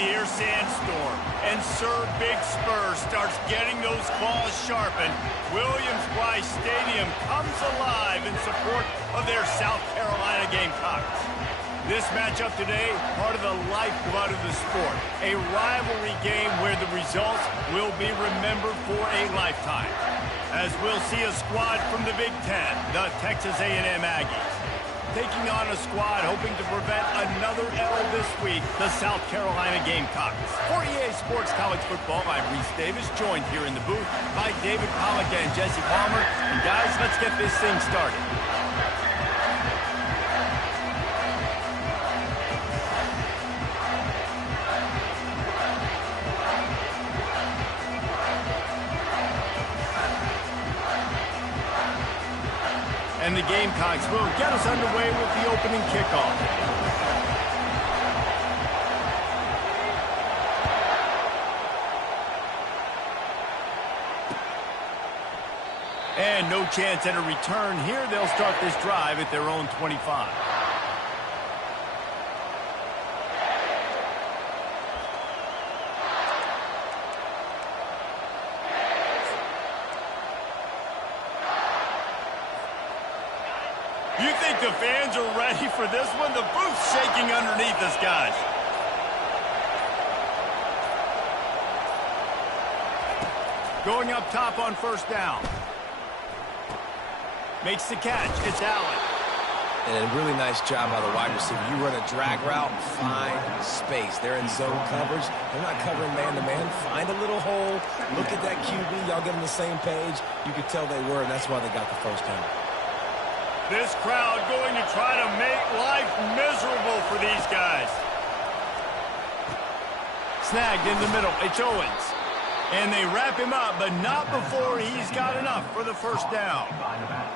20-year sandstorm, and Sir Big Spur starts getting those claws sharpened. Williams-Brice Stadium comes alive in support of their South Carolina Gamecocks. This matchup today, part of the lifeblood of the sport, a rivalry game where the results will be remembered for a lifetime. As we'll see a squad from the Big Ten, the Texas A&M Aggies, taking on a squad hoping to prevent another L this week, the South Carolina Gamecocks. For EA Sports College Football, I'm Reese Davis, joined here in the booth by David Pollack and Jesse Palmer. And guys, let's get this thing started. And the Gamecocks will get us underway with the opening kickoff. And no chance at a return here. They'll start this drive at their own 25. You think the fans are ready for this one? The booth's shaking underneath us, guys. Going up top on first down. Makes the catch. It's Allen. And a really nice job by the wide receiver. You run a drag route, find space. They're in zone coverage. They're not covering man-to-man. Find a little hole. Look at that QB. Y'all get on the same page. You could tell they were, and that's why they got the first down. This crowd going to try to make life miserable for these guys. Snagged in the middle. It's Owens. And they wrap him up, but not before he's got enough for the first down.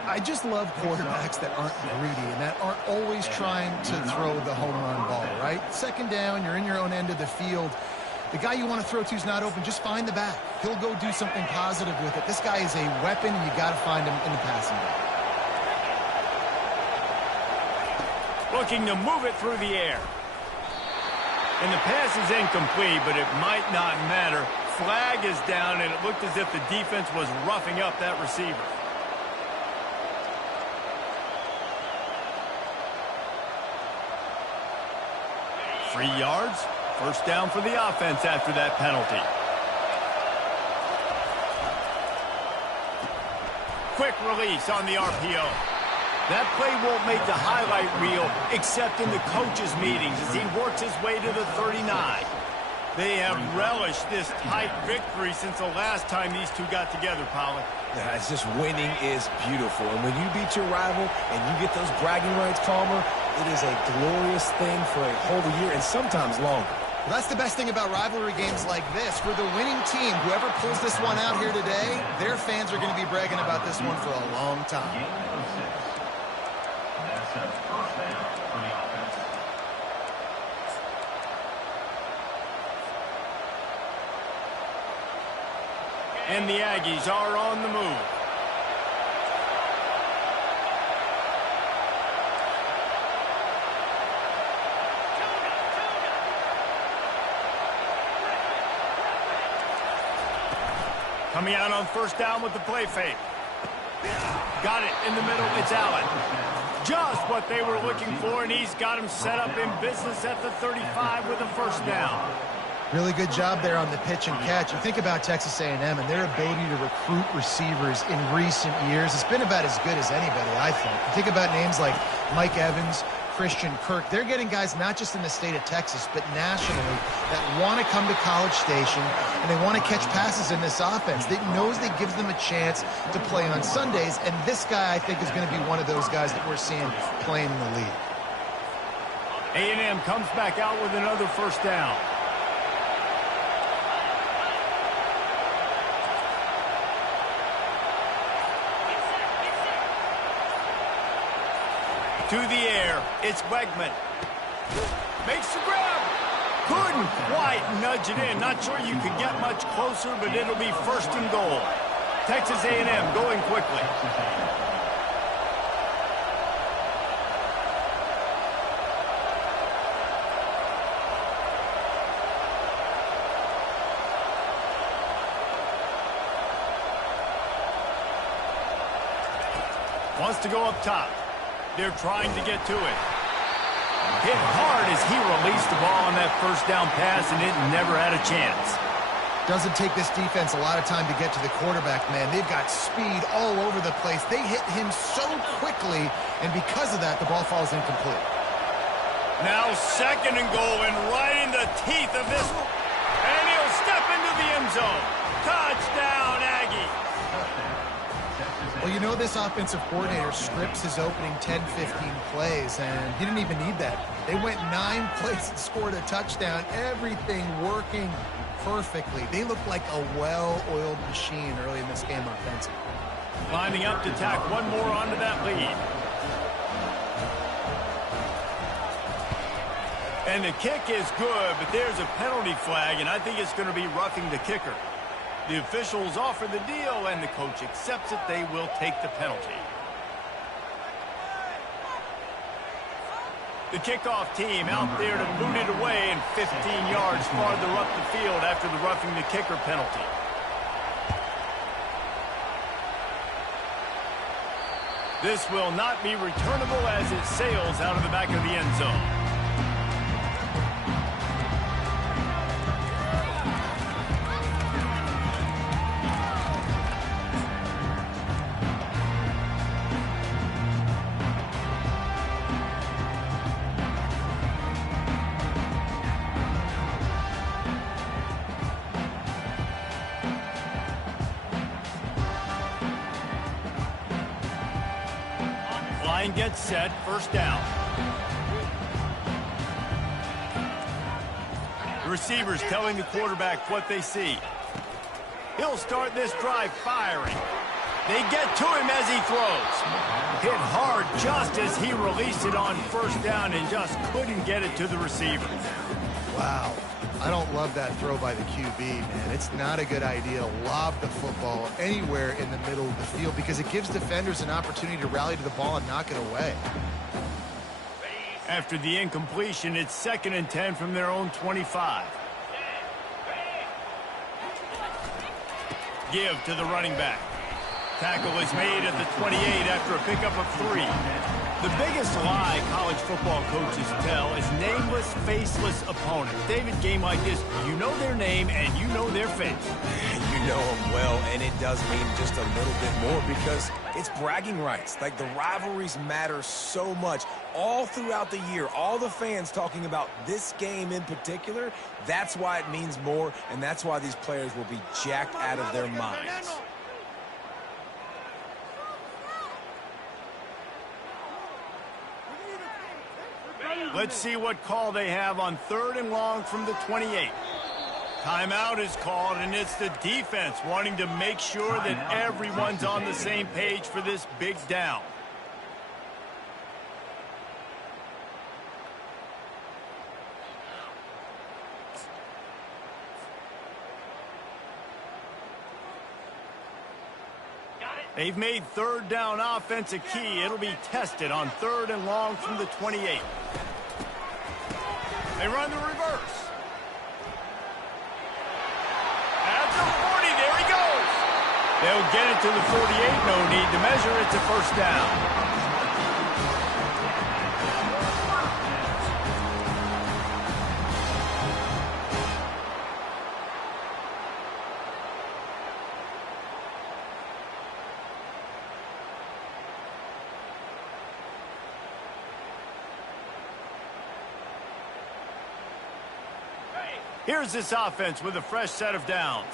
I just love quarterbacks that aren't greedy and that aren't always trying to throw the home run ball, right? Second down, you're in your own end of the field. The guy you want to throw to is not open. Just find the back. He'll go do something positive with it. This guy is a weapon, and you got to find him in the passing game. Looking to move it through the air. And the pass is incomplete, but it might not matter. Flag is down, and it looked as if the defense was roughing up that receiver. Free yards. First down for the offense after that penalty. Quick release on the RPO. That play won't make the highlight reel except in the coaches' meetings as he works his way to the 39. They have relished this tight victory since the last time these two got together, Pollack. Yeah, it's just winning is beautiful. And when you beat your rival and you get those bragging rights, Palmer, it is a glorious thing for a whole year and sometimes longer. Well, that's the best thing about rivalry games like this. For the winning team, whoever pulls this one out here today, their fans are going to be bragging about this one for a long time. And the Aggies are on the move. Coming out on first down with the play fake. Got it in the middle. It's Allen. Just what they were looking for, and he's got him set up in business at the 35 with a first down. Really good job there on the pitch and catch. You think about Texas A&M and their ability to recruit receivers in recent years. It's been about as good as anybody, I think. You think about names like Mike Evans, Christian Kirk. They're getting guys not just in the state of Texas, but nationally that want to come to College Station and they want to catch passes in this offense. They knows that gives them a chance to play on Sundays, and this guy, I think, is going to be one of those guys that we're seeing playing in the league. A&M comes back out with another first down. To the air, it's Wegman. Makes the grab. Couldn't quite nudge it in. Not sure you could get much closer, but it'll be first and goal. Texas A&M going quickly. Wants to go up top. They're trying to get to it. Hit hard as he released the ball on that first down pass, and it never had a chance. Doesn't take this defense a lot of time to get to the quarterback, man. They've got speed all over the place. They hit him so quickly, and because of that, the ball falls incomplete. Now 2nd and goal, and right in the teeth of this. And he'll step into the end zone. Touchdown, Aggie. Well, you know this offensive coordinator scripts his opening 10, 15 plays, and he didn't even need that. They went 9 plays and scored a touchdown. Everything working perfectly. They look like a well-oiled machine early in this game offensively. Lining up to tack one more onto that lead. And the kick is good, but there's a penalty flag, and I think it's going to be roughing the kicker. The officials offer the deal, and the coach accepts it. They will take the penalty. The kickoff team out there to boot it away, and 15 yards farther up the field after the roughing the kicker penalty. This will not be returnable as it sails out of the back of the end zone. Gets set, first down. The receivers telling the quarterback what they see. He'll start this drive firing. They get to him as he throws. Hit hard just as he released it on first down and just couldn't get it to the receiver. Wow. I don't love that throw by the QB, man. It's not a good idea to lob the football anywhere in the middle of the field because it gives defenders an opportunity to rally to the ball and knock it away. After the incompletion, it's 2nd and 10 from their own 25. Give to the running back. Tackle is made at the 28 after a pickup of 3. The biggest lie college football coaches tell is nameless, faceless opponents. David, game like this, you know their name and you know their face. You know them well, and it does mean just a little bit more because it's bragging rights. Like, the rivalries matter so much all throughout the year. All the fans talking about this game in particular, that's why it means more, and that's why these players will be jacked out of their minds. Let's see what call they have on 3rd and long from the 28. Timeout is called, and it's the defense wanting to make sure that everyone's on the same page for this big down. They've made 3rd down offense a key. It'll be tested on 3rd and long from the 28. They run the reverse. At the 40, there he goes. They'll get it to the 48, no need to measure. It's a first down. Here's this offense with a fresh set of downs.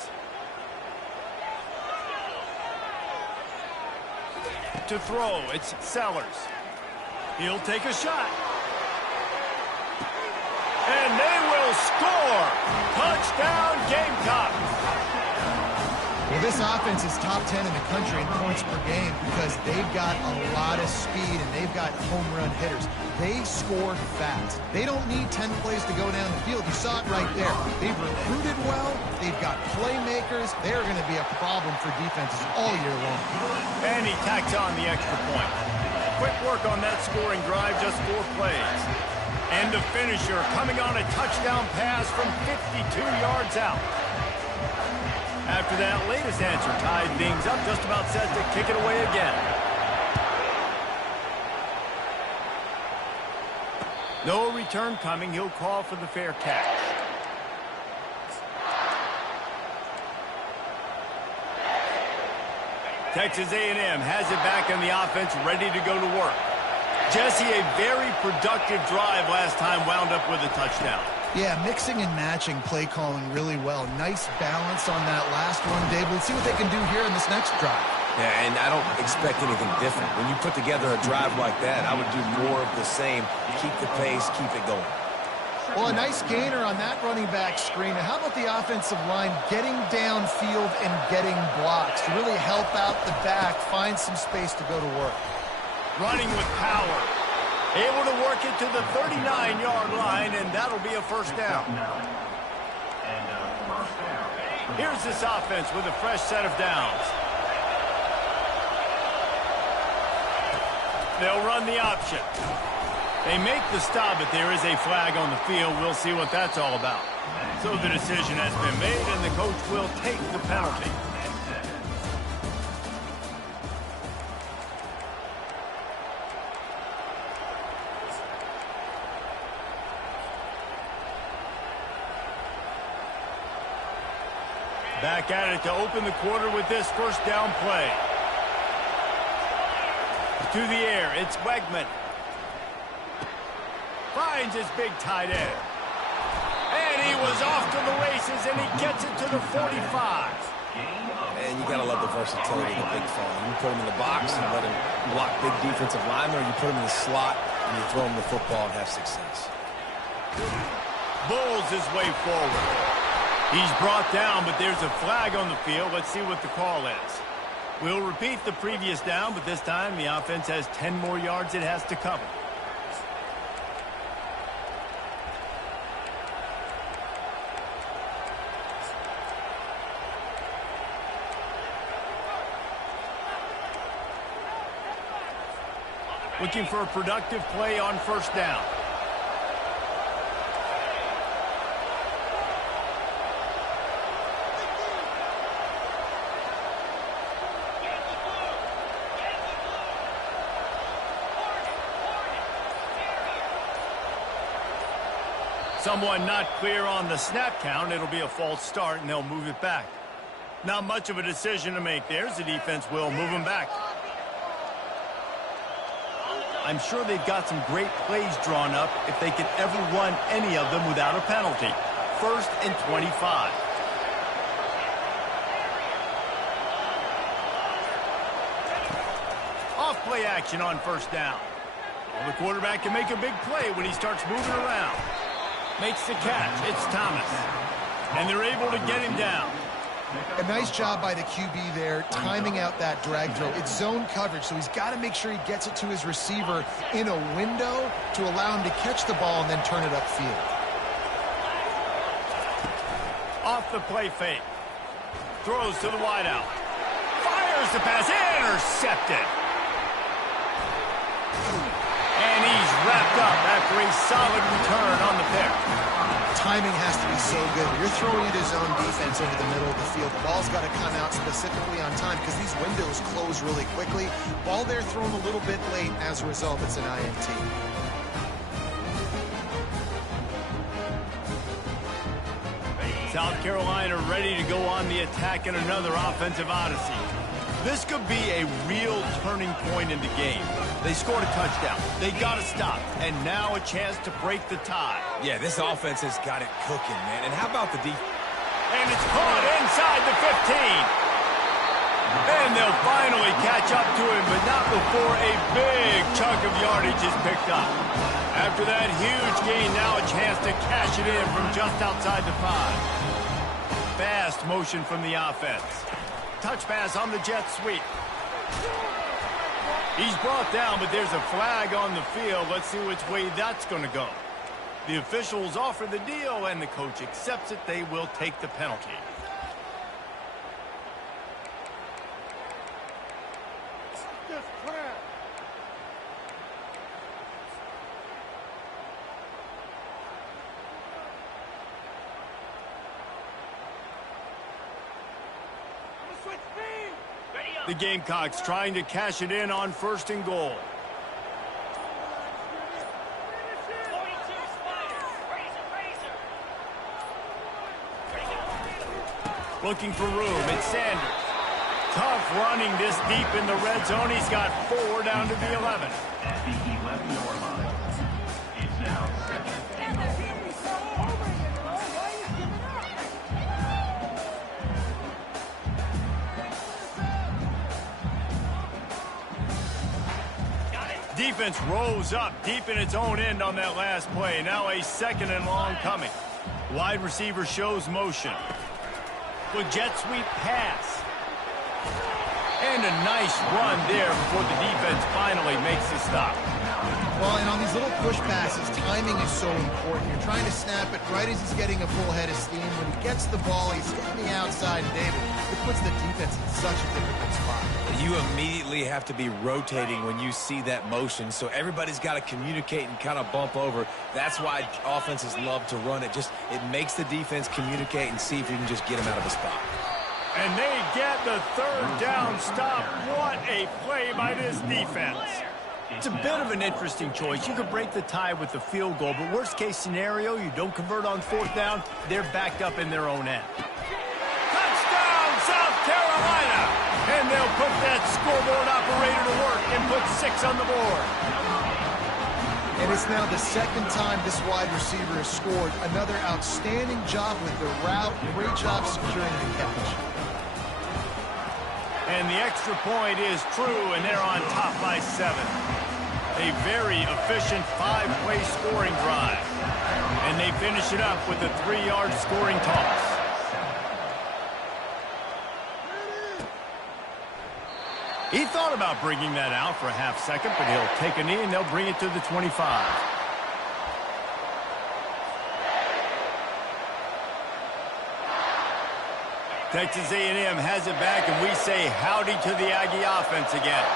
To throw, it's Sellers. He'll take a shot. And they will score. Touchdown, Gamecocks. Well, this offense is top 10 in the country in points per game because they've got a lot of speed and they've got home run hitters. They score fast. They don't need 10 plays to go down the field. You saw it right there. They've recruited well. They've got playmakers. They're going to be a problem for defenses all year long. And he tacks on the extra point. Quick work on that scoring drive, just 4 plays. And the finisher coming on a touchdown pass from 52 yards out. After that latest answer tied things up, just about set to kick it away again. No return coming. He'll call for the fair catch. Texas A&M has it back on the offense, ready to go to work. Jesse, a very productive drive last time, wound up with a touchdown. Yeah, mixing and matching play calling really well. Nice balance on that last one, Dave. Let's see what they can do here in this next drive. Yeah, and I don't expect anything different. When you put together a drive like that, I would do more of the same. Keep the pace, keep it going. Well, a nice gainer on that running back screen. Now, how about the offensive line getting downfield and getting blocks to really help out the back, find some space to go to work? Running with power. Able to work it to the 39-yard line, and that'll be a first down. Here's this offense with a fresh set of downs. They'll run the option. They make the stop, but there is a flag on the field. We'll see what that's all about. So the decision has been made, and the coach will take the penalty. Back at it to open the quarter with this first down play. To the air, it's Wegman. Finds his big tight end. And he was off to the races, and he gets it to the 45. And you got to love the versatility of the big fella. You put him in the box and let him block big defensive linemen, or you put him in the slot and you throw him the football and have success. Bulls his way forward. He's brought down, but there's a flag on the field. Let's see what the call is. We'll repeat the previous down, but this time the offense has 10 more yards it has to cover. Looking for a productive play on first down. Someone not clear on the snap count. It'll be a false start, and they'll move it back. Not much of a decision to make there. The defense will move them back. I'm sure they've got some great plays drawn up if they can ever run any of them without a penalty. 1st and 25. Off play action on first down. Well, the quarterback can make a big play when he starts moving around. Makes the catch. It's Thomas. And they're able to get him down. A nice job by the QB there, timing out that drag throw. It's zone coverage, so he's got to make sure he gets it to his receiver in a window to allow him to catch the ball and then turn it upfield. Off the play fake. Throws to the wideout. Fires the pass. Intercepted. And he's wrapped up after a solid return on the pick. Timing has to be so good. You're throwing it his own defense over the middle of the field. The ball's got to come out specifically on time because these windows close really quickly. Ball there thrown a little bit late. As a result, it's an INT. South Carolina ready to go on the attack in another offensive odyssey. This could be a real turning point in the game. They scored a touchdown. They got to stop. And now a chance to break the tie. Yeah, this offense has got it cooking, man. And how about the defense? And it's caught inside the 15. And they'll finally catch up to him, but not before a big chunk of yardage is picked up. After that huge gain, now a chance to cash it in from just outside the 5. Fast motion from the offense. Touch pass on the jet sweep. He's brought down, but there's a flag on the field. Let's see which way that's going to go. The officials offer the deal, and the coach accepts it. They will take the penalty. The Gamecocks trying to cash it in on 1st and goal. Looking for room. It's Sanders. Tough running this deep in the red zone. He's got 4 down to the 11. At the 11-yard line. It's now second and goal. Defense rose up deep in its own end on that last play. Now a 2nd and long coming. Wide receiver shows motion. With jet sweep pass. And a nice run there before the defense finally makes the stop. Well, and on these little push passes, timing is so important. You're trying to snap it right as he's getting a full head of steam. When he gets the ball, he's getting the outside, and David, it puts the defense in such a difficult spot. You immediately have to be rotating when you see that motion, so everybody's got to communicate and kind of bump over. That's why offenses love to run it. It makes the defense communicate and see if you can just get him out of a spot. And they get the 3rd down stop. What a play by this defense. It's a bit of an interesting choice. You could break the tie with the field goal, but worst case scenario, you don't convert on 4th down, they're backed up in their own end. Touchdown, South Carolina! And they'll put that scoreboard operator to work and put 6 on the board. And it's now the 2nd time this wide receiver has scored. Another outstanding job with the route. Great job securing the catch. And the extra point is true, and they're on top by 7. A very efficient 5-play scoring drive. And they finish it up with a 3-yard scoring toss. He thought about bringing that out for a half-second, but he'll take a knee, and they'll bring it to the 25. Texas A&M has it back, and we say howdy to the Aggie offense again.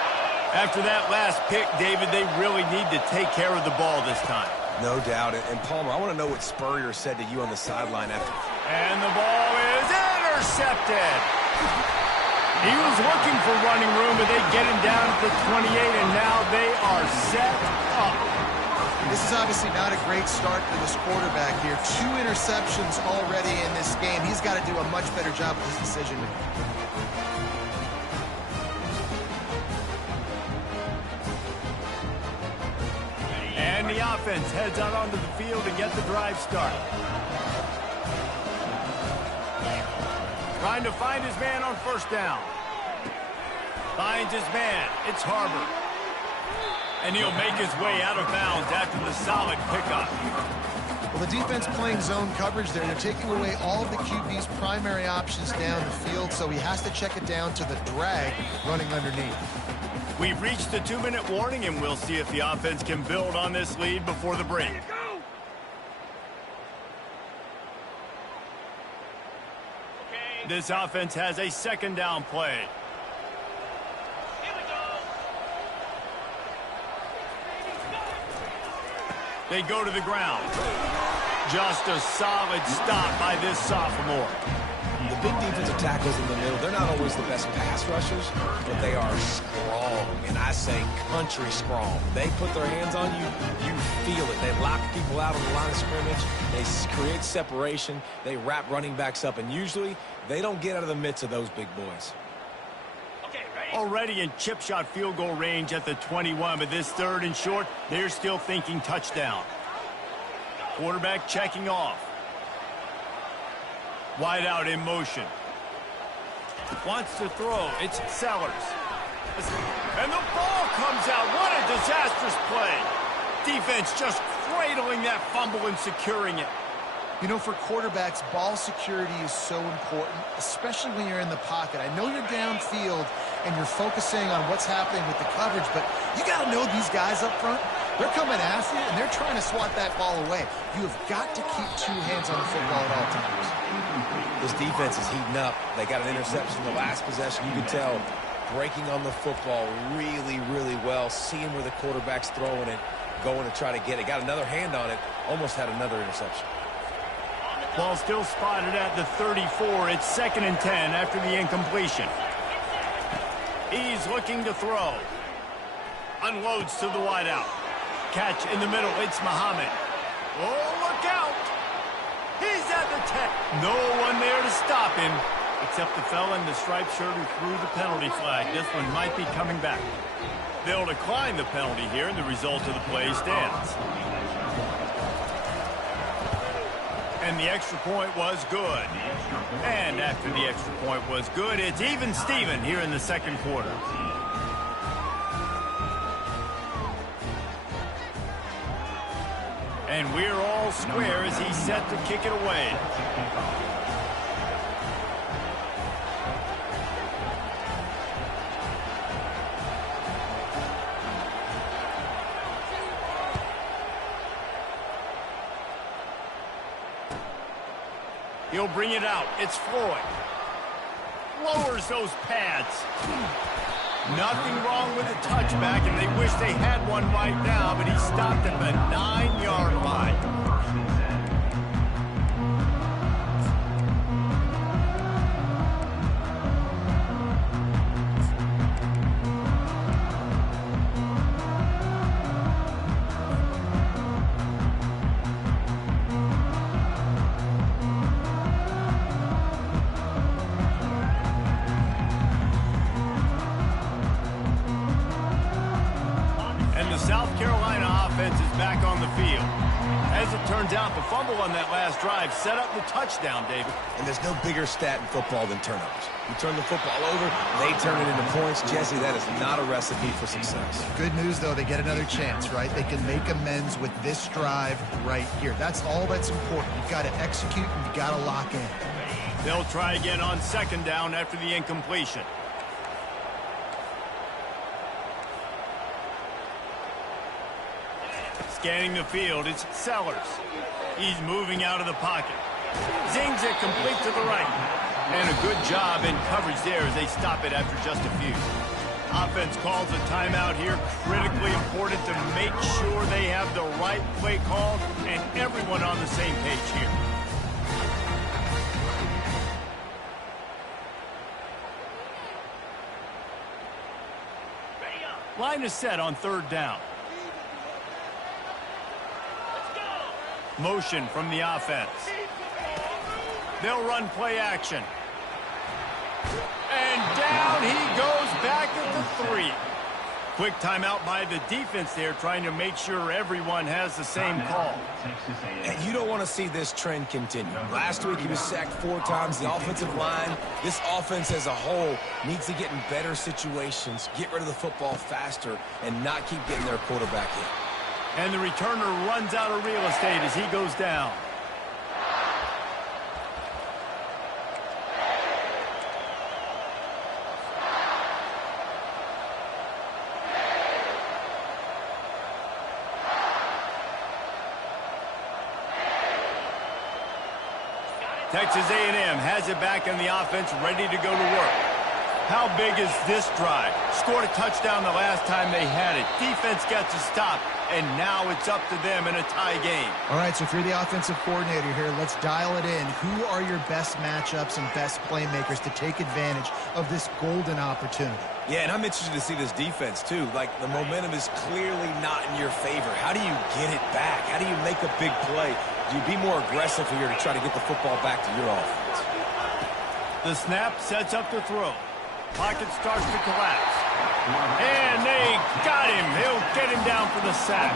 After that last pick, David, they really need to take care of the ball this time. No doubt. And Palmer, I want to know what Spurrier said to you on the sideline after. And the ball is intercepted. He was looking for running room, but they get him down at the 28, and now they are set up. This is obviously not a great start for this quarterback here. 2 interceptions already in this game. He's got to do a much better job with his decision-making. And the offense heads out onto the field to get the drive started. Trying to find his man on 1st down. Finds his man. It's Harbor. And he'll make his way out of bounds after the solid pickup. Well, the defense playing zone coverage there. They're taking away all of the QB's primary options down the field, so he has to check it down to the drag running underneath. We've reached the 2-minute warning, and we'll see if the offense can build on this lead before the break. This offense has a 2nd down play. They go to the ground. Just a solid stop by this sophomore. The big defensive tackles in the middle, they're not always the best pass rushers, but they are strong, and I say country strong. They put their hands on you, you feel it. They lock people out on the line of scrimmage. They create separation. They wrap running backs up, and usually they don't get out of the midst of those big boys. Already in chip shot field goal range at the 21, but this 3rd and short, they're still thinking touchdown. Quarterback checking off. Wide out in motion. Wants to throw. It's Sellers. And the ball comes out. What a disastrous play. Defense just cradling that fumble and securing it. You know, for quarterbacks, ball security is so important, especially when you're in the pocket. I know you're downfield and you're focusing on what's happening with the coverage, but you got to know these guys up front. They're coming after you, and they're trying to swat that ball away. You have got to keep 2 hands on the football at all times. This defense is heating up. They got an interception in the last possession. You can tell breaking on the football really, really well, seeing where the quarterback's throwing it, going to try to get it. Got another hand on it, almost had another interception. Ball still spotted at the 34. It's 2nd and 10 after the incompletion. He's looking to throw. Unloads to the wideout. Catch in the middle. It's Muhammad. Oh, look out. He's at the 10. No one there to stop him. Except the fella in the striped shirt who threw the penalty flag. This one might be coming back. They'll decline the penalty here, and the result of the play stands. And the extra point was good. And after the extra point was good, it's even Steven here in the second quarter. And we're all square as he's set to kick it away. He'll bring it out. It's Floyd. Lowers those pads. Nothing wrong with the touchback, and they wish they had one right now, but he stopped at the 9-yard line. South Carolina offense is back on the field. As it turns out, the fumble on that last drive set up the touchdown, David. And there's no bigger stat in football than turnovers. You turn the football over, they turn it into points. Jesse, that is not a recipe for success. Good news, though, they get another chance, right? They can make amends with this drive right here. That's all that's important. You've got to execute and you've got to lock in. They'll try again on second down after the incompletion. Scanning the field, it's Sellers. He's moving out of the pocket. Zings it complete to the right. And a good job in coverage there as they stop it after just a few. Offense calls a timeout here. Critically important to make sure they have the right play call and everyone on the same page here. Line is set on third down. Motion from the offense. They'll run play action. And down he goes back at the 3. Quick timeout by the defense there, trying to make sure everyone has the same call. And you don't want to see this trend continue. Last week he was sacked 4 times. The offensive line, this offense as a whole, needs to get in better situations, get rid of the football faster, and not keep getting their quarterback hit. And the returner runs out of real estate as he goes down. Texas A&M has it back in the offense, ready to go to work. How big is this drive? Scored a touchdown the last time they had it. Defense got to stop, and now it's up to them in a tie game. All right, so if you're the offensive coordinator here, let's dial it in. Who are your best matchups and best playmakers to take advantage of this golden opportunity? Yeah, and I'm interested to see this defense, too. Like, the momentum is clearly not in your favor. How do you get it back? How do you make a big play? Do you be more aggressive here to try to get the football back to your offense? The snap sets up the throw. Pocket starts to collapse. And they got him. He'll get him down for the sack.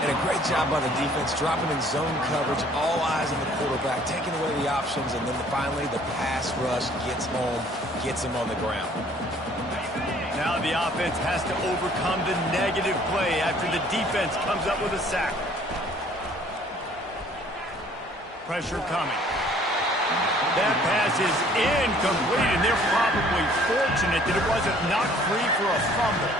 And a great job by the defense, dropping in zone coverage, all eyes on the quarterback, taking away the options, and then finally the pass rush gets home, gets him on the ground. Now the offense has to overcome the negative play after the defense comes up with a sack. Pressure coming. That pass is incomplete, and they're probably fortunate that it wasn't knocked free for a fumble.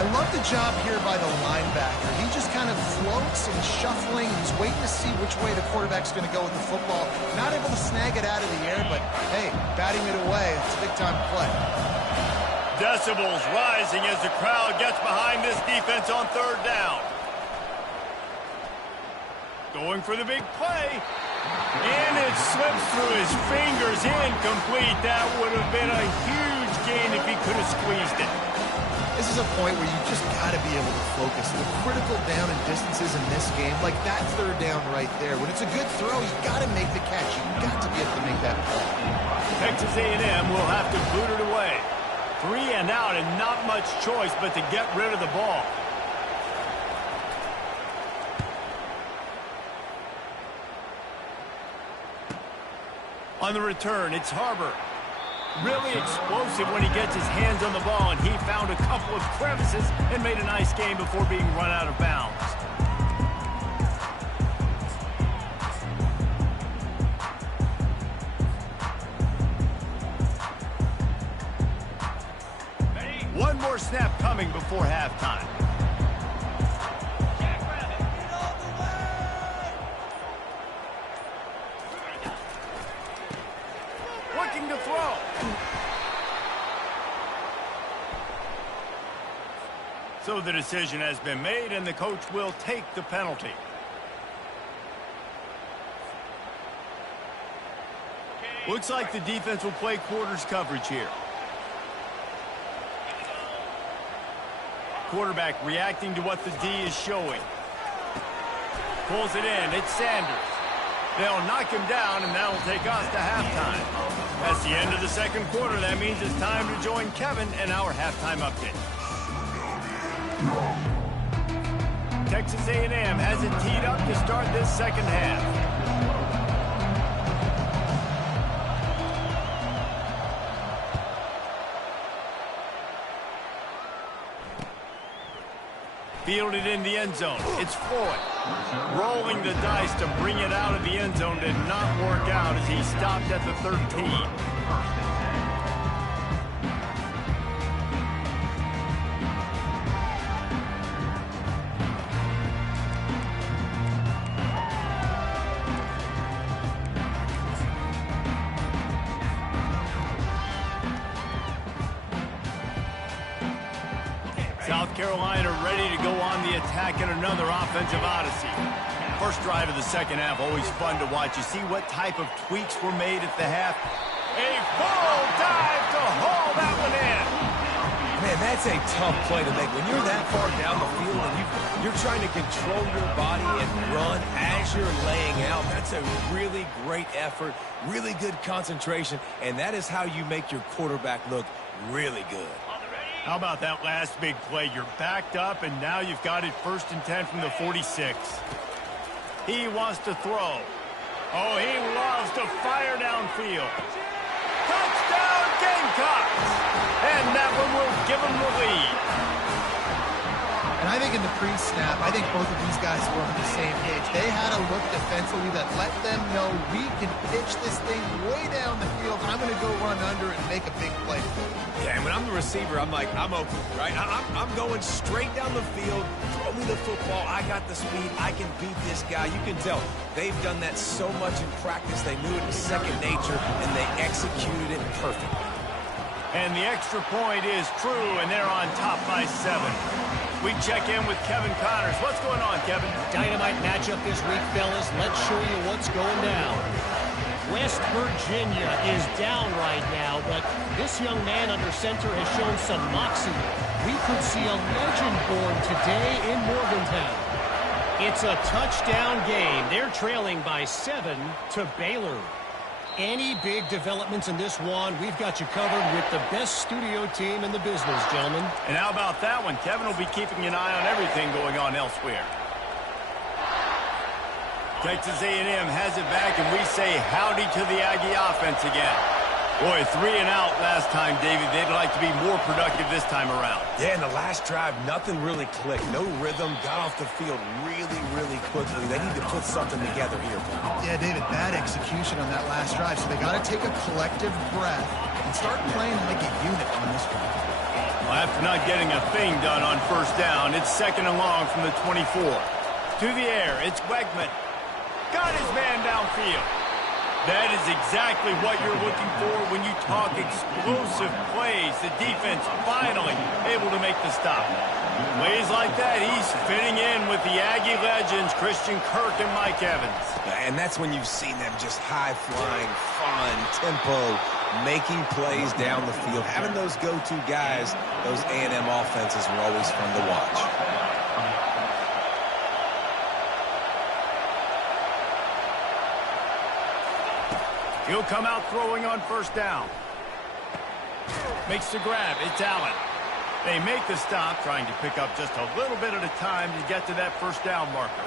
I love the job here by the linebacker. He just kind of floats and shuffling. He's waiting to see which way the quarterback's going to go with the football. Not able to snag it out of the air, but, hey, batting it away, it's a big-time play. Decibels rising as the crowd gets behind this defense on third down. Going for the big play. And it slips through his fingers, incomplete. That would have been a huge gain if he could have squeezed it. This is a point where you just got to be able to focus. The critical down and distances in this game, like that third down right there. When it's a good throw, you got to make the catch. You got to be able to make that play. Texas A&M will have to boot it away. 3 and out and not much choice but to get rid of the ball. On the return, it's Harbor. Really explosive when he gets his hands on the ball, and he found a couple of crevices and made a nice game before being run out of bounds. One more snap coming before halftime. Looking to throw. So the decision has been made, and the coach will take the penalty. Looks like the defense will play quarters coverage here. Quarterback reacting to what the D is showing. Pulls it in. It's Sanders. They'll knock him down, and that'll take us to halftime. That's the end of the second quarter. That means it's time to join Kevin and our halftime update. Texas A&M has it teed up to start this second half. Fielded in the end zone. It's Floyd. Rolling the dice to bring it out of the end zone did not work out as he stopped at the 13. South Carolina ready to go on the attack in another offensive odyssey. First drive of the second half, always fun to watch. You see what type of tweaks were made at the half. A full dive to haul that one in. Man, that's a tough play to make. When you're that far down the field and you're trying to control your body and run as you're laying out, that's a really great effort, really good concentration, and that is how you make your quarterback look really good. How about that last big play? You're backed up, and now you've got it 1st and 10 from the 46. He wants to throw. Oh, he loves to fire downfield. Touchdown, Gamecocks! And that one will give him the lead. And I think in the pre-snap, I think both of these guys were on the same page. They had a look defensively that let them know we can pitch this thing way down the field. I'm going to go run under and make a big play. Yeah, and when I'm the receiver, I'm like, I'm open, right? I'm going straight down the field. Throw me the football. I got the speed. I can beat this guy. You can tell they've done that so much in practice. They knew it was second nature, and they executed it perfectly. And the extra point is true, and they're on top by 7. We check in with Kevin Connors. What's going on, Kevin? Dynamite matchup this week, fellas. Let's show you what's going down. West Virginia is down right now, but this young man under center has shown some moxie. We could see a legend born today in Morgantown. It's a touchdown game. They're trailing by 7 to Baylor. Any big developments in this one, we've got you covered with the best studio team in the business, gentlemen. And how about that one? Kevin will be keeping an eye on everything going on elsewhere. Texas A&M has it back, and we say howdy to the Aggie offense again. Boy, 3 and out last time, David. They'd like to be more productive this time around. Yeah, in the last drive, nothing really clicked. No rhythm. Got off the field really, really quickly. They need to put something together here. Yeah, David, bad execution on that last drive, so they got to take a collective breath and start playing like a unit on this one. Well, after not getting a thing done on first down, it's 2nd and long from the 24. To the air, it's Wegman. Got his man downfield. That is exactly what you're looking for when you talk explosive plays. The defense finally able to make the stop. Plays like that, he's fitting in with the Aggie legends, Christian Kirk and Mike Evans. And that's when you've seen them just high-flying, fun, tempo, making plays down the field. Having those go-to guys, those A&M offenses were always fun to watch. He'll come out throwing on first down. Makes the grab. It's Allen. They make the stop, trying to pick up just a little bit at a time to get to that first down marker.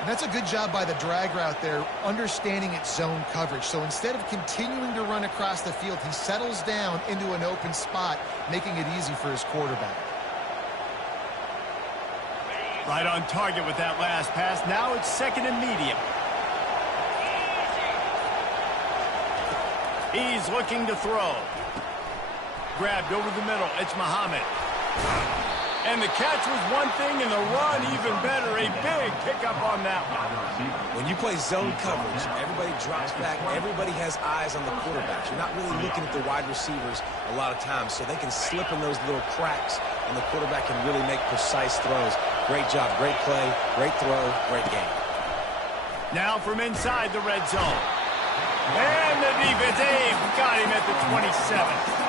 And that's a good job by the drag route there, understanding its zone coverage. So instead of continuing to run across the field, he settles down into an open spot, making it easy for his quarterback. Right on target with that last pass. Now it's second and medium. He's looking to throw. Grabbed over the middle. It's Muhammad. And the catch was one thing, and the run even better. A big pickup on that one. When you play zone coverage, everybody drops back. Everybody has eyes on the quarterbacks. You're not really looking at the wide receivers a lot of times, so they can slip in those little cracks, and the quarterback can really make precise throws. Great job, great play, great throw, great game. Now from inside the red zone. And the defense, they've got him at the 27.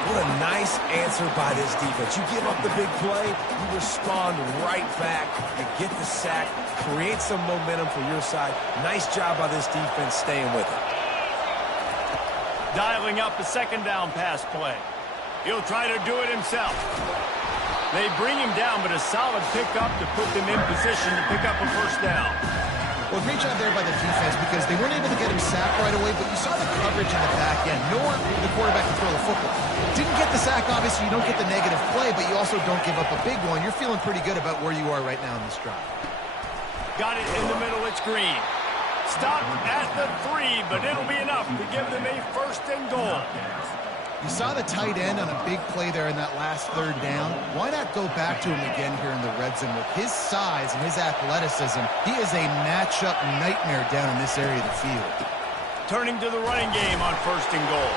What a nice answer by this defense. You give up the big play, you respond right back, you get the sack, create some momentum for your side. Nice job by this defense staying with it. Dialing up a second down pass play. He'll try to do it himself. They bring him down, but a solid pickup to put them in position to pick up a first down. Well, great job there by the defense because they weren't able to get him sacked right away, but you saw the coverage in the back end. Nowhere for the quarterback to throw the football. Didn't get the sack, obviously. You don't get the negative play, but you also don't give up a big one. You're feeling pretty good about where you are right now in this drive. Got it in the middle. It's Green. Stopped at the 3, but it'll be enough to give them a first and goal. You saw the tight end on a big play there in that last third down. Why not go back to him again here in the red zone? With his size and his athleticism, he is a matchup nightmare down in this area of the field. Turning to the running game on first and goal.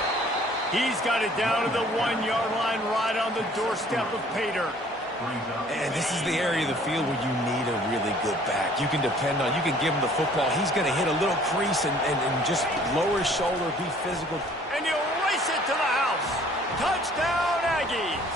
He's got it down to the 1-yard line right on the doorstep of Pater. And this is the area of the field where you need a really good back. You can depend on, you can give him the football. He's going to hit a little crease and just lower his shoulder, be physical. And you'll race it to the house. Touchdown, Aggies.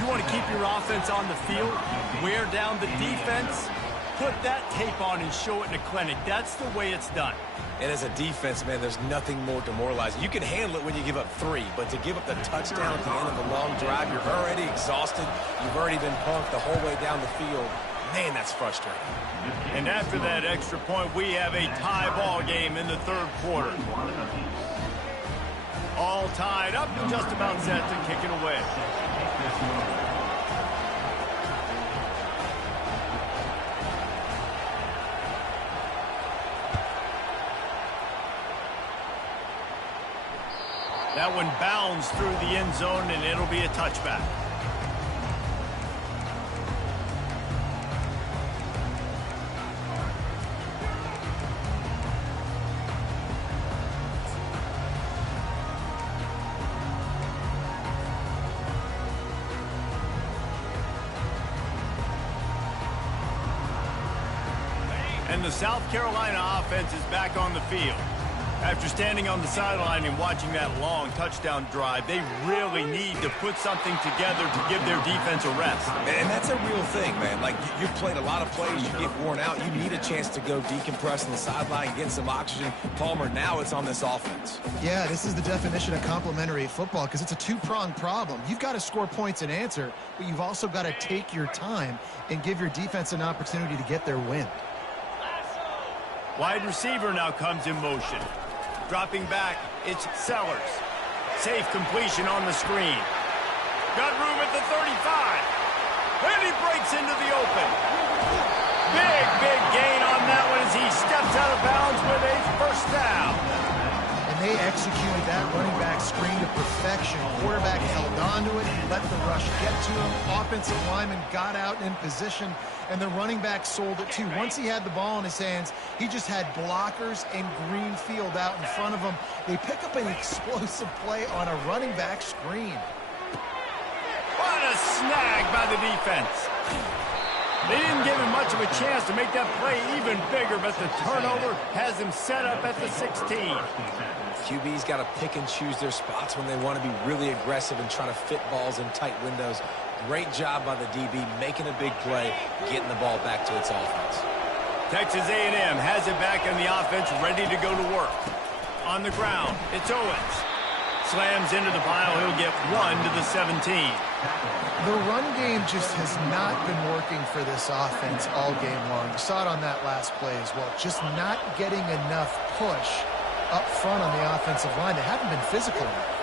You want to keep your offense on the field, wear down the defense, put that tape on and show it in a clinic. That's the way it's done. And as a defense, man, there's nothing more demoralizing. You can handle it when you give up 3, but to give up the touchdown at the end of a long drive, you're already exhausted. You've already been punked the whole way down the field. Man, that's frustrating. And after that extra point, we have a tie ball game in the third quarter. All tied up and just about set to kick it away. That one bounds through the end zone, and it'll be a touchback. And the South Carolina offense is back on the field. After standing on the sideline and watching that long touchdown drive, they really need to put something together to give their defense a rest. And that's a real thing, man. Like, you've played a lot of plays, you get worn out, you need a chance to go decompress on the sideline, get some oxygen. Palmer, now it's on this offense. Yeah, this is the definition of complementary football because it's a two-pronged problem. You've got to score points and answer, but you've also got to take your time and give your defense an opportunity to get their win. Wide receiver now comes in motion. Dropping back, it's Sellers. Safe completion on the screen. Got room at the 35. And he breaks into the open. Big gain on that one as he steps out of bounds with a first down. And they executed that running back screen to perfection. Quarterback held on to it. He let the rush get to him. Offensive lineman got out in position. And the running back sold it too. Once he had the ball in his hands, he just had blockers and green field out in front of him. They pick up an explosive play on a running back screen. What a snag by the defense. They didn't give him much of a chance to make that play even bigger, but the turnover has him set up at the 16. QB's got to pick and choose their spots when they want to be really aggressive and try to fit balls in tight windows. Great job by the DB making a big play, getting the ball back to its offense. Texas A&M has it back in the offense, ready to go to work. On the ground, it's Owens. Slams into the pile. He'll get 1 to the 17. The run game just has not been working for this offense all game long. You saw it on that last play as well. Just not getting enough push up front on the offensive line. They haven't been physical enough.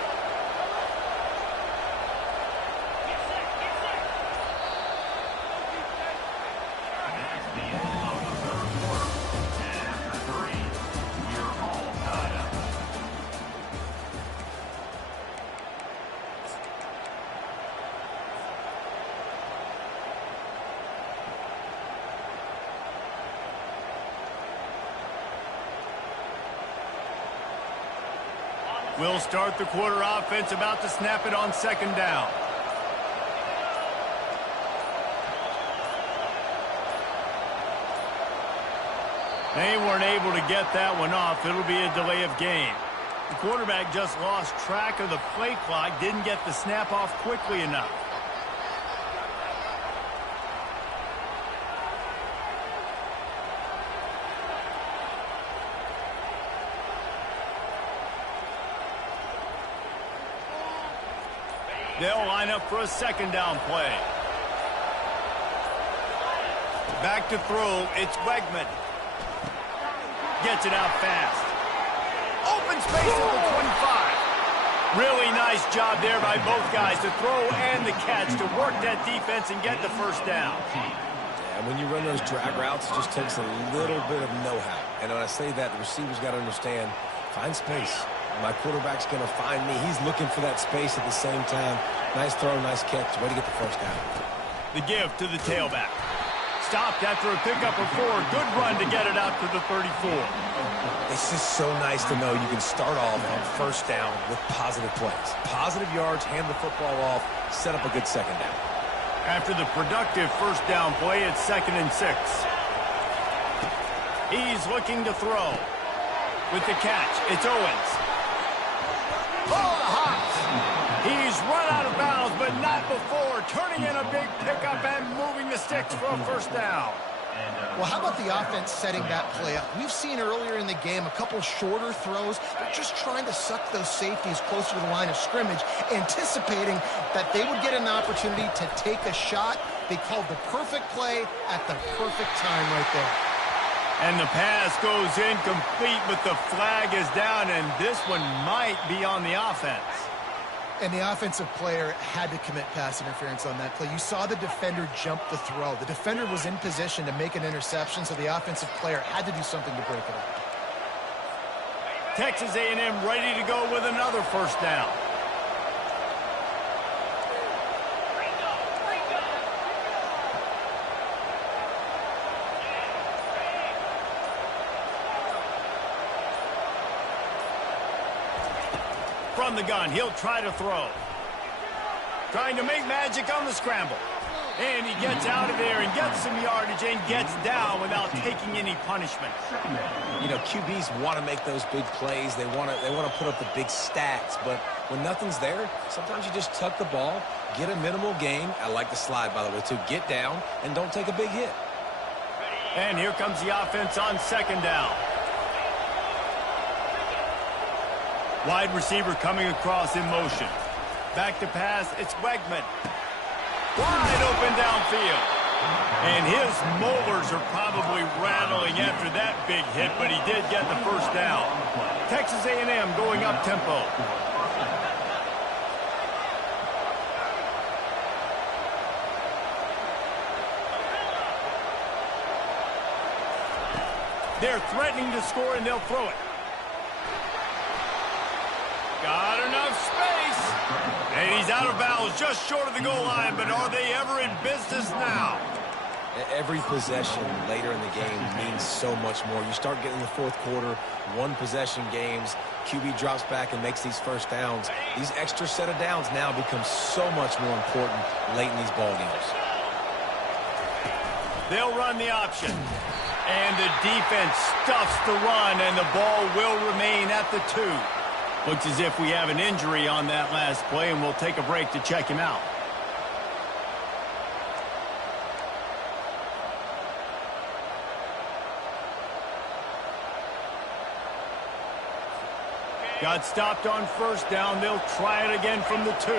We'll start the quarter offense, about to snap it on second down. They weren't able to get that one off. It'll be a delay of game. The quarterback just lost track of the play clock, didn't get the snap off quickly enough. They'll line up for a second down play. Back to throw, it's Wegman. Gets it out fast. Open space at the 25. Really nice job there by both guys to throw and the catch to work that defense and get the first down. Yeah, when you run those drag routes, it just takes a little bit of know-how. And when I say that, the receiver's got to understand, find space. My quarterback's going to find me. He's looking for that space at the same time. Nice throw, nice catch. Way to get the first down. The give to the tailback. Stopped after a pickup of 4. Good run to get it out to the 34. It's just so nice to know you can start off on first down with positive plays. Positive yards, hand the football off, set up a good second down. After the productive first down play, it's 2nd and 6. He's looking to throw. With the catch, it's Owens. Oh, the hops. He's run out of bounds, but not before. Turning in a big pickup and moving the sticks for a first down. Well, how about the offense setting that play up? We've seen earlier in the game a couple shorter throws. They're just trying to suck those safeties closer to the line of scrimmage, anticipating that they would get an opportunity to take a shot. They called the perfect play at the perfect time right there. And the pass goes incomplete, but the flag is down, and this one might be on the offense. And the offensive player had to commit pass interference on that play. You saw the defender jump the throw. The defender was in position to make an interception, so the offensive player had to do something to break it up. Texas A&M ready to go with another first down. From the gun, he'll try to throw. Trying to make magic on the scramble. And he gets out of there and gets some yardage and gets down without taking any punishment. You know, QBs want to make those big plays. They want to put up the big stats. But when nothing's there, sometimes you just tuck the ball, get a minimal gain. I like the slide, by the way, too. Get down and don't take a big hit. And here comes the offense on second down. Wide receiver coming across in motion. Back to pass, it's Wegman. Wide open downfield. And his molars are probably rattling after that big hit, but he did get the first down. Texas A&M going up tempo. They're threatening to score, and they'll throw it. Got enough space. And he's out of bounds just short of the goal line, but are they ever in business now? Every possession later in the game means so much more. You start getting the fourth quarter, one-possession games, QB drops back and makes these first downs. These extra set of downs now become so much more important late in these ball games. They'll run the option. And the defense stuffs the run, and the ball will remain at the 2. Looks as if we have an injury on that last play, and we'll take a break to check him out. Got stopped on first down. They'll try it again from the 2.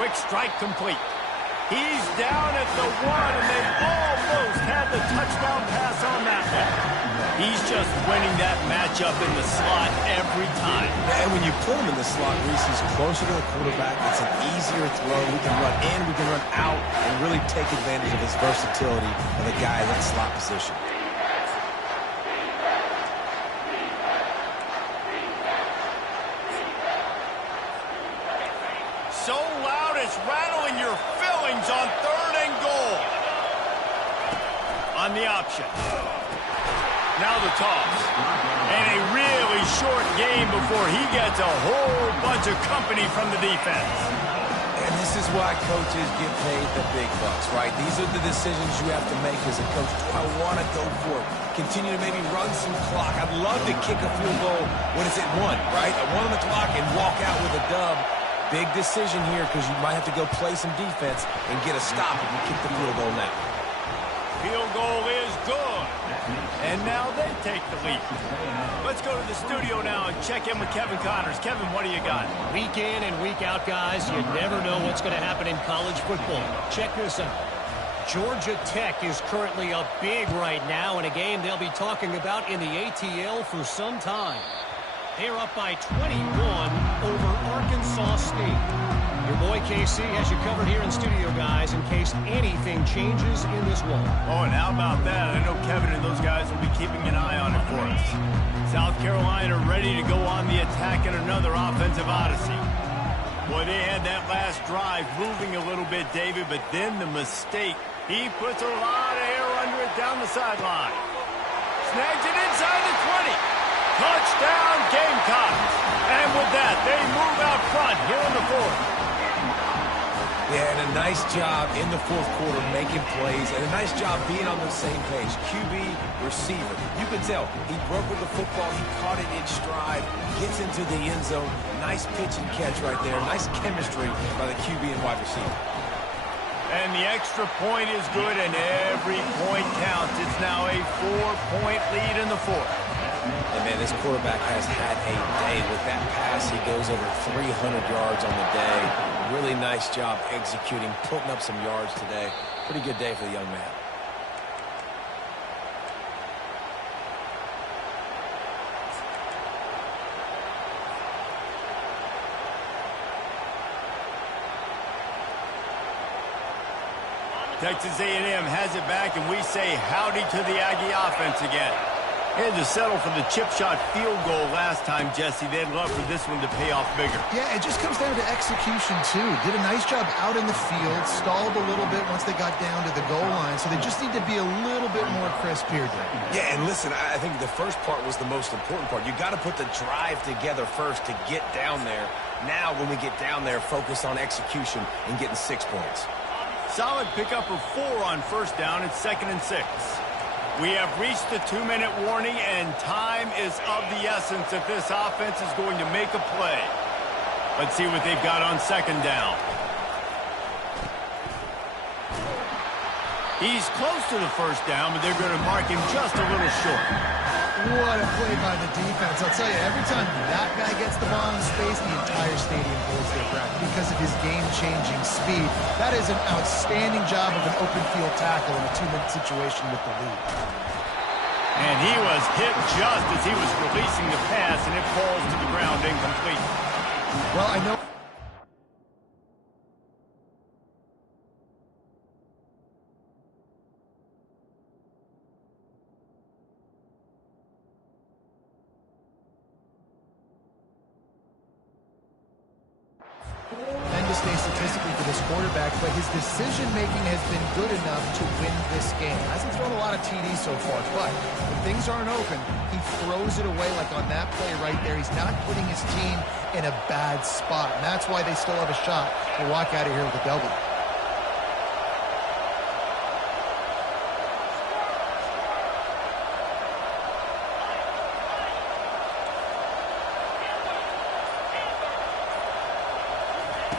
Quick strike complete. He's down at the 1, and they almost had the touchdown pass on that one. He's just winning that matchup in the slot every time. And when you put him in the slot, Reese, he's closer to the quarterback. It's an easier throw. We can run in, we can run out, and really take advantage of his versatility of the guy in that slot position. So loud it's rattling your fillings on 3rd and goal. On the option. Now the toss. And a really short game before he gets a whole bunch of company from the defense. And this is why coaches get paid the big bucks, right? These are the decisions you have to make as a coach. Do I want to go for it? Continue to maybe run some clock. I'd love to kick a field goal when it's at 1, right? At 1 on the clock and walk out with a dub. Big decision here because you might have to go play some defense and get a stop if you kick the field goal now. Field goal is good. And now they take the lead. Let's go to the studio now and check in with Kevin Connors. Kevin, what do you got? Week in and week out, guys, you never know what's going to happen in college football. Check this out. Georgia Tech is currently up big right now in a game they'll be talking about in the ATL for some time. They're up by 21 over Arkansas State. Your boy KC has you covered here in studio, guys, in case anything changes in this one. Oh, and how about that? I know Kevin and those guys will be keeping an eye on it for us. South Carolina ready to go on the attack in another offensive odyssey. Boy, they had that last drive moving a little bit, David, but then the mistake. He puts a lot of air under it down the sideline. Snags it inside the 20. Touchdown, Gamecocks. And with that, they move out front here in the 4th. Yeah, and a nice job in the 4th quarter making plays, and a nice job being on the same page. QB, receiver. You can tell he broke with the football. He caught it in stride, gets into the end zone. Nice pitch and catch right there. Nice chemistry by the QB and wide receiver. And the extra point is good, and every point counts. It's now a 4-point lead in the 4th. And, man, this quarterback has had a day. With that pass, he goes over 300 yards on the day. Really nice job executing, putting up some yards today. Pretty good day for the young man. Texas A&M has it back, and we say howdy to the Aggie offense again. They had to settle for the chip shot field goal last time, Jesse. They'd love for this one to pay off bigger. Yeah, it just comes down to execution, too. Did a nice job out in the field, stalled a little bit once they got down to the goal line, so they just need to be a little bit more crisp here, Dave. Yeah, and listen, I think the first part was the most important part. You got to put the drive together first to get down there. Now, when we get down there, focus on execution and getting 6 points. Solid pickup of 4 on first down. It's 2nd and 6. We have reached the 2-minute warning, and time is of the essence if this offense is going to make a play. Let's see what they've got on 2nd down. He's close to the first down, but they're going to mark him just a little short. What a play by the defense. I'll tell you, every time that guy gets the ball in space, the entire stadium holds their breath because of his game-changing speed. That is an outstanding job of an open field tackle in a 2-minute situation with the lead. And he was hit just as he was releasing the pass, and it falls to the ground incomplete. Well, I know... day statistically for this quarterback, but his decision-making has been good enough to win this game. Hasn't thrown a lot of TDs so far, but when things aren't open, he throws it away like on that play right there. He's not putting his team in a bad spot, and that's why they still have a shot to walk out of here with a W.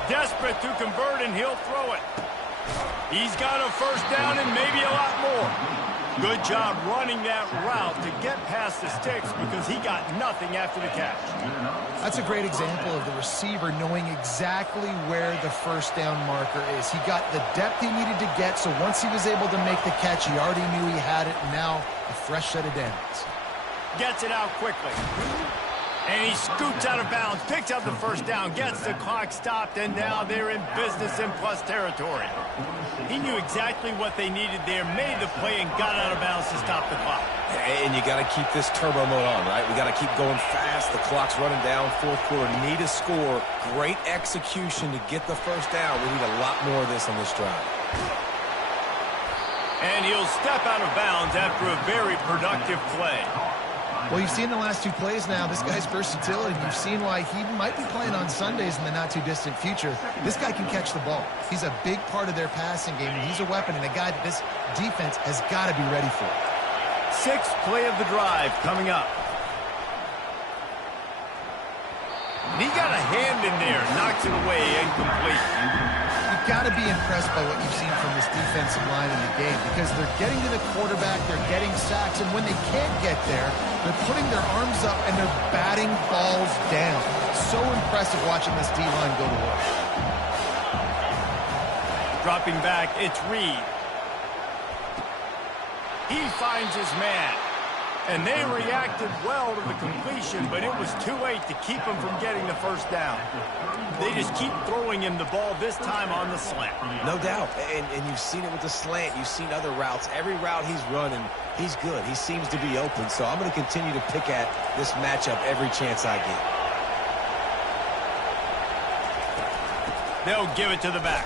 Desperate to convert, and he'll throw it. He's got a first down and maybe a lot more. Good job running that route to get past the sticks because he got nothing after the catch. That's a great example of the receiver knowing exactly where the first down marker is. He got the depth he needed to get, so once he was able to make the catch, he already knew he had it, and now a fresh set of downs. Gets it out quickly. And he scoots out of bounds, picks up the first down, gets the clock stopped, and now they're in business in plus territory. He knew exactly what they needed there, made the play, and got out of bounds to stop the clock. And you got to keep this turbo mode on, right? We got to keep going fast. The clock's running down. Fourth quarter, need a score. Great execution to get the first down. We need a lot more of this on this drive. And he'll step out of bounds after a very productive play. Well, you've seen the last two plays now. This guy's versatility. You've seen why he might be playing on Sundays in the not-too-distant future. This guy can catch the ball. He's a big part of their passing game, and he's a weapon and a guy that this defense has got to be ready for. Sixth play of the drive coming up. And he got a hand in there, knocks it away, incomplete. You've got to be impressed by what you've seen from this defensive line in the game because they're getting to the quarterback, they're getting sacks, and when they can't get there, they're putting their arms up and they're batting balls down. So impressive watching this D-line go to work. Dropping back, it's Reed. He finds his man. And they reacted well to the completion, but it was too late to keep him from getting the first down. They just keep throwing him the ball, this time on the slant. No doubt. And you've seen it with the slant. You've seen other routes. Every route he's running, he's good. He seems to be open. So I'm going to continue to pick at this matchup every chance I get. They'll give it to the back.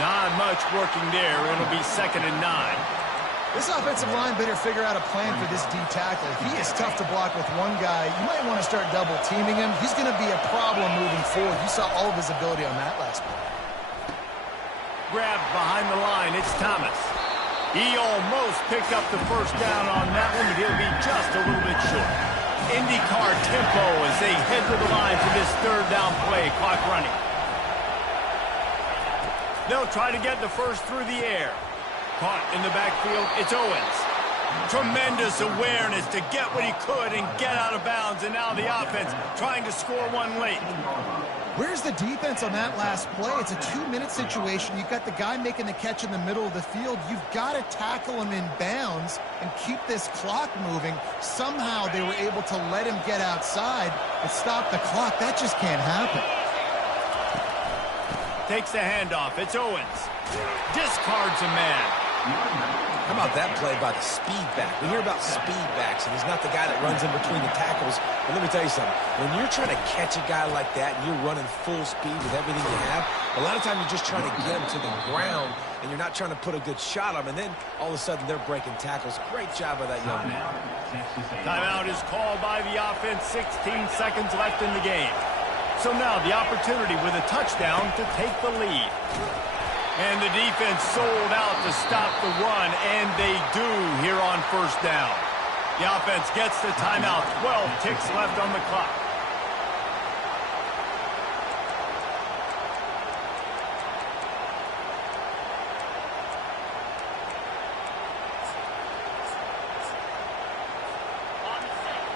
Not much working there. It'll be 2nd and 9. This offensive line better figure out a plan for this D tackle. He is tough to block with one guy. You might want to start double teaming him. He's going to be a problem moving forward. You saw all of his ability on that last play. Grabbed behind the line. It's Thomas. He almost picked up the first down on that one, but he'll be just a little bit short. IndyCar tempo as they head to the line for this third down play. Clock running. They'll try to get the first through the air. Caught in the backfield, it's Owens. Tremendous awareness to get what he could and get out of bounds, and now the offense trying to score one late. Where's the defense on that last play? It's a 2-minute situation. You've got the guy making the catch in the middle of the field. You've got to tackle him in bounds and keep this clock moving. Somehow they were able to let him get outside and stop the clock. That just can't happen. Takes the handoff, it's Owens. Discards a man. How about that play by the speed back? We hear about speed backs, and he's not the guy that runs in between the tackles. But let me tell you something. When you're trying to catch a guy like that and you're running full speed with everything you have, a lot of times you're just trying to get him to the ground, and you're not trying to put a good shot on him, and then all of a sudden they're breaking tackles. Great job by that young man. Timeout is called by the offense. 16 seconds left in the game. So now the opportunity with a touchdown to take the lead. And the defense sold out to stop the run, and they do here on first down. The offense gets the timeout. 12 ticks left on the clock.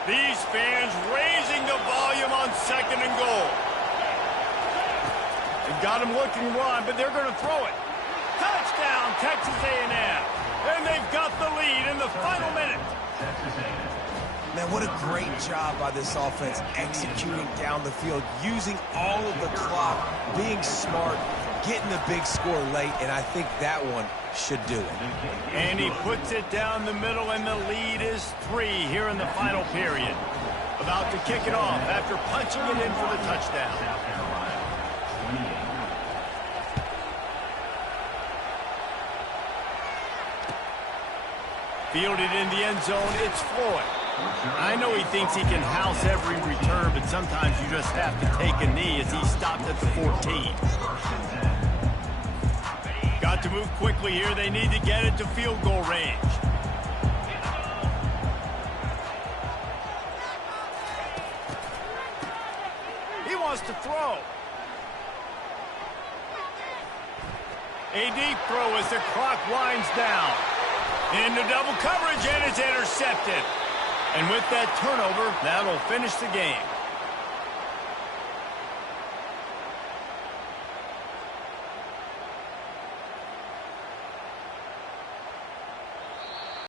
These fans raising the volume on 2nd and goal. They've got him looking one, but they're going to throw it. Touchdown, Texas A&M. And they've got the lead in the final minute. Man, what a great job by this offense executing down the field, using all of the clock, being smart, getting a big score late, and I think that one should do it. And he puts it down the middle, and the lead is 3 here in the final period. About to kick it off after punching it in for the touchdown. Fielded in the end zone, it's Floyd. I know he thinks he can house every return, but sometimes you just have to take a knee as he stopped at the 14. Got to move quickly here. They need to get it to field goal range. He wants to throw. A deep throw as the clock winds down. Into double coverage, and it's intercepted. And with that turnover, that'll finish the game.